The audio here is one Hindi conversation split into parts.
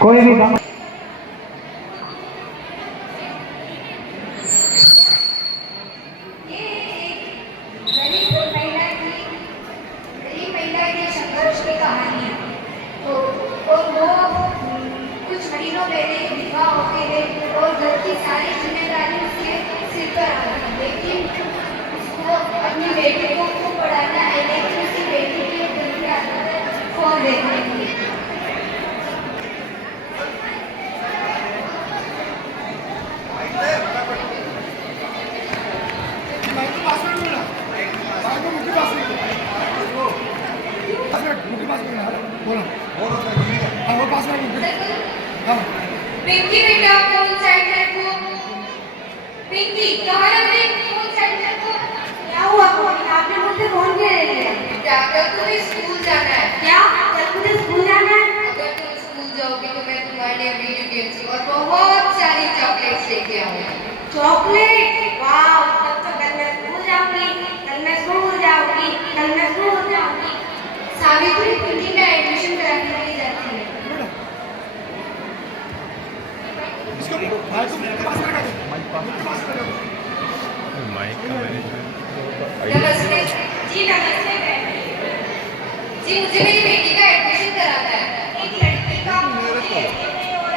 कोई भी काम संघर्ष की कहानी है। तो और वो कुछ महीनों पहले विधवा हो गए थे और घर की सारी जिम्मेदारी उसके सिर पर आ गई, लेकिन उसको अपनी बेटी को खूब पढ़ाना है, लेकिन उसकी बेटी की एक गंदी आदत है फोन देखने की। पिंकी बेटा फोन साइड रखो। पिंकी कहाँ रख रही? फोन साइड रखो। क्या हुआ? आपने मुझसे फोन क्यों ले लिया? क्या कल तुम्हें स्कूल जाना है? क्या कल मुझे स्कूल जाना है? अगर तुम स्कूल जाओगी तो मैं तुम्हारे लिए वीडियो गेम्स और बहुत सारी चॉकलेट्स लेके आऊंगी। चॉकलेट? वाह, तब तो कल मैं स्कूल जाऊंगी। सावित्री पिंकी का एडमिशन कराने के लिए जाती है। नमस्ते जी। नमस्ते जी, मुझे मेरी बेटी का एडमिशन कराना है। एक लड़की का नहीं हो रहा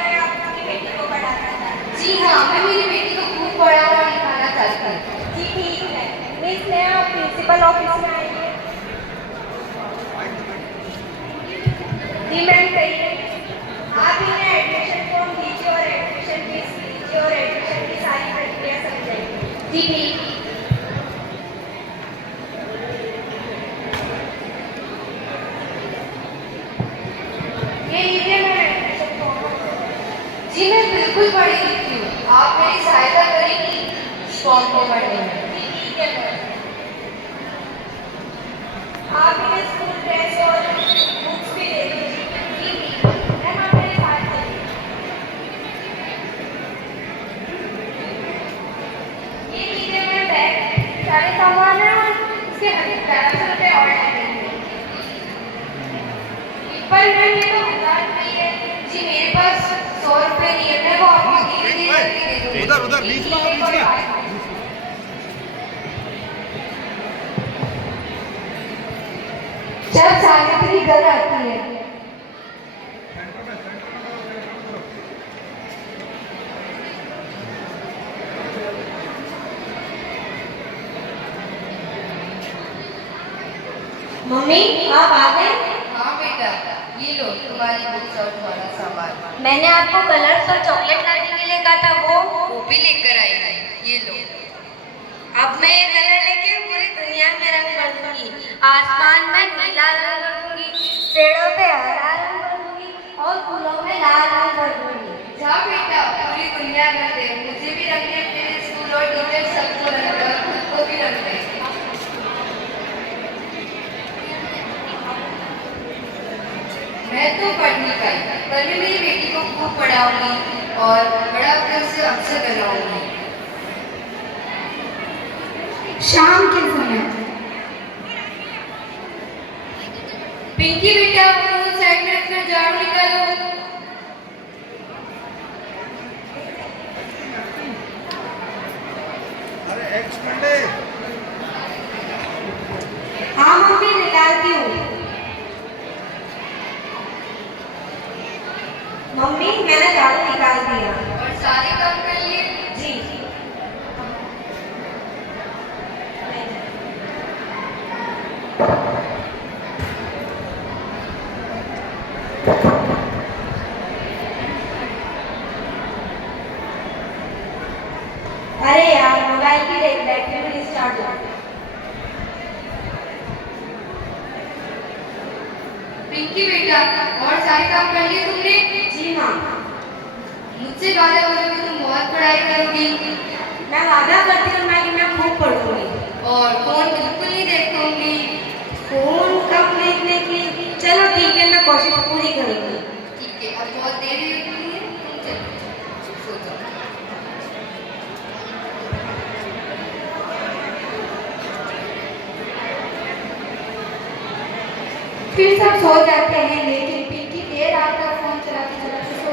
है, आप अपनी बेटी को पढ़ाना चाहते हैं? जी हाँ, मैं मेरी बेटी को खूब पढ़ा और लिखाना चाहती हूँ। जी ठीक है, मिस मैं आप प्रिंसिपल ऑफिस में आएंगे। जी मैम कहिए। आप इन्हें एडमिशन फॉर्म दीजिए और एडमिशन फीस लीजिए और एडमिशन की सारी प्रक्रिया समझाइए। जी ठीक। ये लीजिए मैम एडमिशन फॉर्म। जी मैं बिल्कुल पढ़ी लिखी हूँ, आप मेरी सहायता करेंगी फॉर्म को भरने में? जी ठीक है मैम। आप इन्हें स्कूल ड्रेस और बुक्स भी दे दीजिए। मैम आप मेरे साथ चलिए। ये लीजिए मेरा बैग, सारे सामान है और इसके 1100 रुपये और लगेंगे। पर मैम ये तो 1000 रुपये है। जी मेरे पास 100 रुपये नहीं है, मैं वो आपको धीरे धीरे करके दे दूँगी। उधर उधर बीच में आओ, बीच में। जब सावित्री घर आती है मम्मी आप आ गए? हाँ बेटा, ये लो तुम्हारी बुक्स और तुम्हारा सामान। मैंने आपको कलर्स और चॉकलेट लाने के लिए कहा था, वो भी लेकर आई है, ये लो। अब मैं ये कलर लेके पूरी दुनिया में रंग भर दूंगी। आसमान में नीला रंग भर दूंगी, पेड़ों पे हरा रंग भर दूंगी और फूलों में लाल रंग भर दूंगी। जा बेटा, पूरी दुनिया रंग दे, मुझे भी रंग दे, मेरे स्कूल और टीचर सबको रंग दे और खुद को भी रंग दे। मैं तो पढ़ नहीं पाई, पर मैं मेरी बेटी को खूब पढ़ाऊंगी और बड़ा होकर उसे अफसर बनाऊंगी। शाम के समय पिंकी बेटा, फोन साइड में रखकर झाड़ू निकालो। अरे एक्स-मंडे। हाँ मम्मी निकालती हूँ। मम्मी मैंने झाड़ू निकाल दिया। और सारे काम कर लिए? जी। अरे यार मोबाइल की बैटरी भी स्टार्ट हो गई। पिंकी बेटा, और सारे काम कर लिए तुमने? जी हाँ। मुझसे वादा करो कि तुम बहुत पढ़ाई करोगी मैं वादा करती हूँ मैं कि मैं खूब पढ़ूंगी और फोन बिल्कुल नहीं देखूंगी। फोन कब देखने की? चलो ठीक है, मैं कोशिश पूरी करूंगी। ठीक है, अब बहुत देरी हो गई है, चलो सो जाओ। फिर सब सो जाते हैं, लेकिन पिंकी देर रात तक फोन चलाते चलाते सो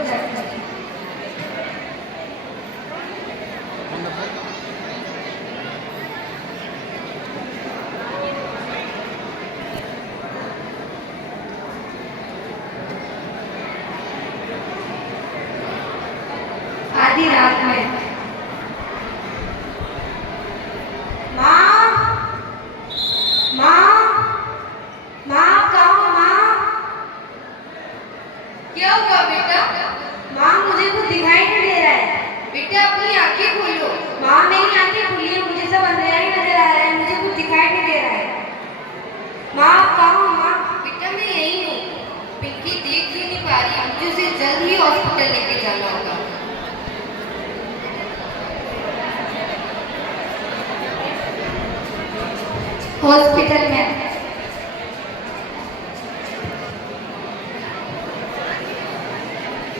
आधी रात में। माँ, माँ, माँ आप कहाँ हो माँ? क्या हुआ बेटा? माँ मुझे कुछ दिखाई नहीं दे रहा है। बेटा अपनी आंखें खोलो। माँ मेरी आंखें खुली है, मुझे सब अंधेरा ही नजर आ रहा है, मुझे कुछ दिखाई नहीं दे रहा है। माँ आप कहाँ हो माँ? बेटा मैं यही हूँ। पिंकी देख क्यों नहीं पा रही? मुझे उसे जल्द ही हॉस्पिटल लेके जाना होगा। हॉस्पिटल में।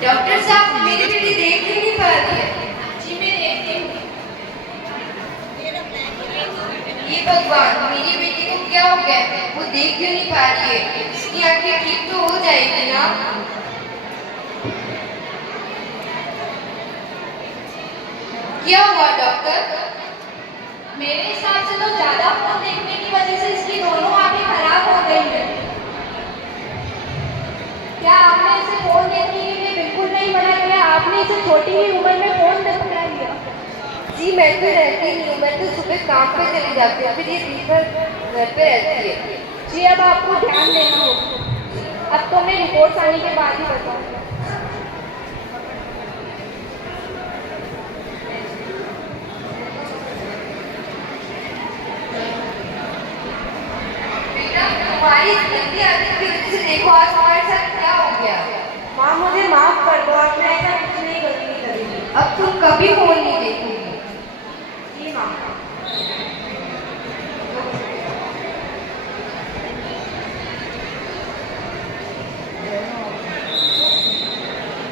डॉक्टर साहब मेरी बेटी देख क्यों नहीं पा रही है? जी मैं देखती हूँ। ये भगवान, मेरी बेटी को क्या हो गया? वो देख क्यों नहीं पा रही है? इसकी आंखें ठीक तो हो जाएगी ना? क्या हुआ डॉक्टर? मेरे हिसाब से तो ज्यादा फोन देखने की वजह से इसकी दोनों आंखें खराब हो गई है। क्या आपने इसे फोन देखने के लिए बिल्कुल नहीं मना किया? आपने इसे छोटी ही उम्र में फोन तक पकड़ा दिया। जी मैं तो रहती नहीं हूँ, मैं तो सुबह काम पे चली जाती हूँ, फिर ये दिन भर घर पे रहती है। जी अब आपको ध्यान देना होगा। अब तो मैं रिपोर्ट्स आने के बाद ही बताऊंगा। बेटा तुम्हारी गंदी आदत की वजह से देखो आज हमारे साथ क्या हो गया। माँ मुझे माफ कर दो, अब मैं ऐसा कुछ नहीं करूँगी। अब तुम कभी फोन नहीं देखोगी। जी माँ।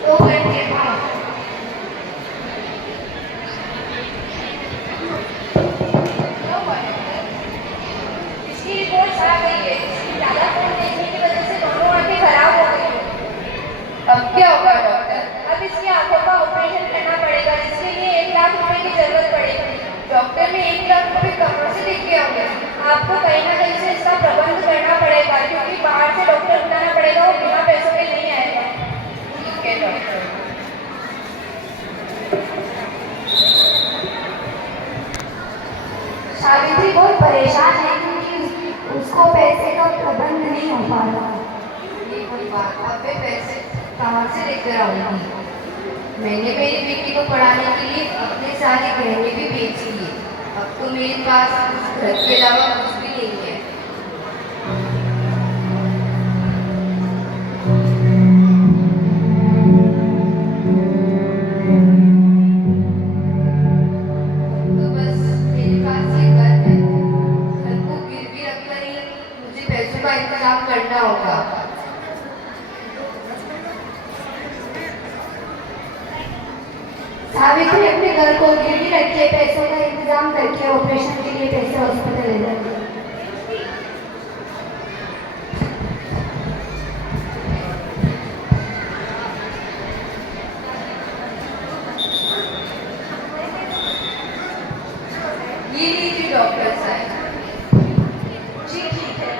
दो घंटे बाद इसकी रिपोर्ट आ गई है। इसकी ज्यादा फोन देखने की वजह से दोनों आंखें खराब हो गई हैं। अब क्या होगा डॉक्टर? अब इसकी आंखों का ऑपरेशन करना पड़ेगा, जिसके लिए 1 लाख रुपए की जरूरत पड़ेगी। डॉक्टर ने 1 लाख रुपए कहाँ से लेके आऊंगा? आपको कहीं ना कहीं से इसका प्रबंध करना पड़ेगा, क्योंकि बाहर से डॉक्टर बुलाना पड़ेगा, वो बिना पैसों के नहीं आएगा। ठीक है डॉक्टर। सावित्री बहुत परेशान है क्योंकि उसको पैसे का प्रबंध नहीं हो पा रहा। ये कोई बात, अब मैं पैसे कहाँ से लेकर आऊंगी? मैंने मेरी बेटी को पढ़ाने के लिए अपने सारे गहने भी बेच लिए। अब तो मेरे पास उस घर के अलावा कुछ भी नहीं है। तो बस मेरे पास ये घर है। घर को गिरवी रखकर ही मुझे पैसों का इंतजाम करना होगा। सावित्री अपने घर को गिरवी रखिए, पैसों का इंतजाम करके ऑपरेशन के लिए पैसे हॉस्पिटल ले जाइए। ये लीजिए डॉक्टर साहब। जी ठीक है।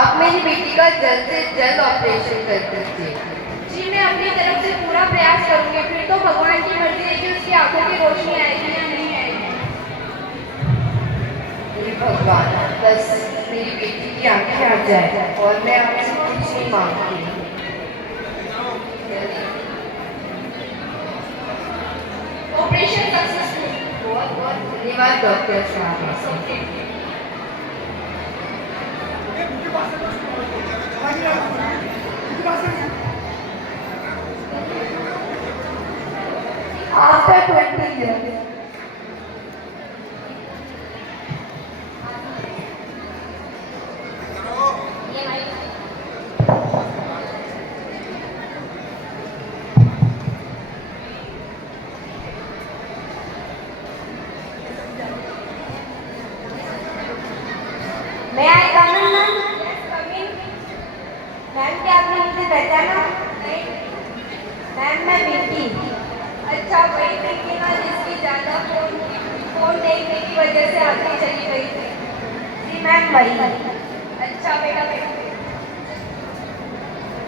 आप मेरी बेटी का जल्द से जल्द ऑपरेशन कर दीजिए। जी मैं अपनी तरफ से पूरा प्रयास करूंगी, फिर तो भगवान की मर्जी है कि उसकी आंखों की रोशनी आएगी या नहीं आएगी। हे भगवान, बस मेरी बेटी की आंखें आ जाए और मैं आपसे कुछ नहीं मांगती। Operation successful. बहुत बहुत धन्यवाद डॉक्टर साहब। After 20 years. May I come in, ma'am? Yes, come in. Ma'am क्या आपने मुझे पहचाना? नहीं। मैम मैं पिंकी। अच्छा वही पिंकी ना जिसकी ज़्यादा फोन देखने की वजह से आंखें चली गई थी। जी मैम वही। अच्छा बेटा बेटा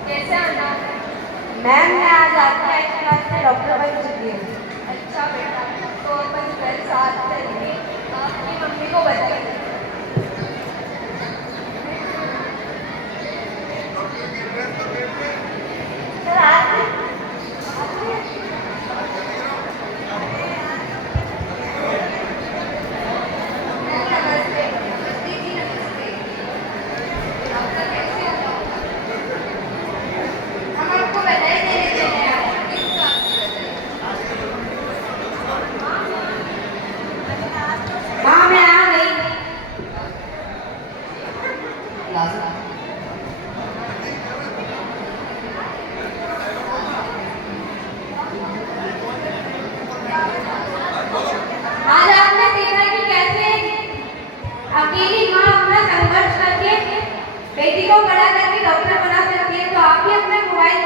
कैसे आना? मैम मैं आज आपकी 8th क्लास में डॉक्टर बन चुकी हूँ। अच्छा बेटा, तो अपन कल साथ चलेंगे, आपकी मम्मी को बताइए। सर आज नमस्ते। नमस्ते जी, नमस्ते। डॉक्टर कैसे हो? हम आपको बधाई देने चले आए हैं। किस बात की बधाई? हाँ मैं आ गई। आज आपने देखा कि कैसे अकेली माँ अपना संघर्ष करके बेटी को बड़ा करके डॉक्टर बना सकती है, तो आप भी अपना मोबाइल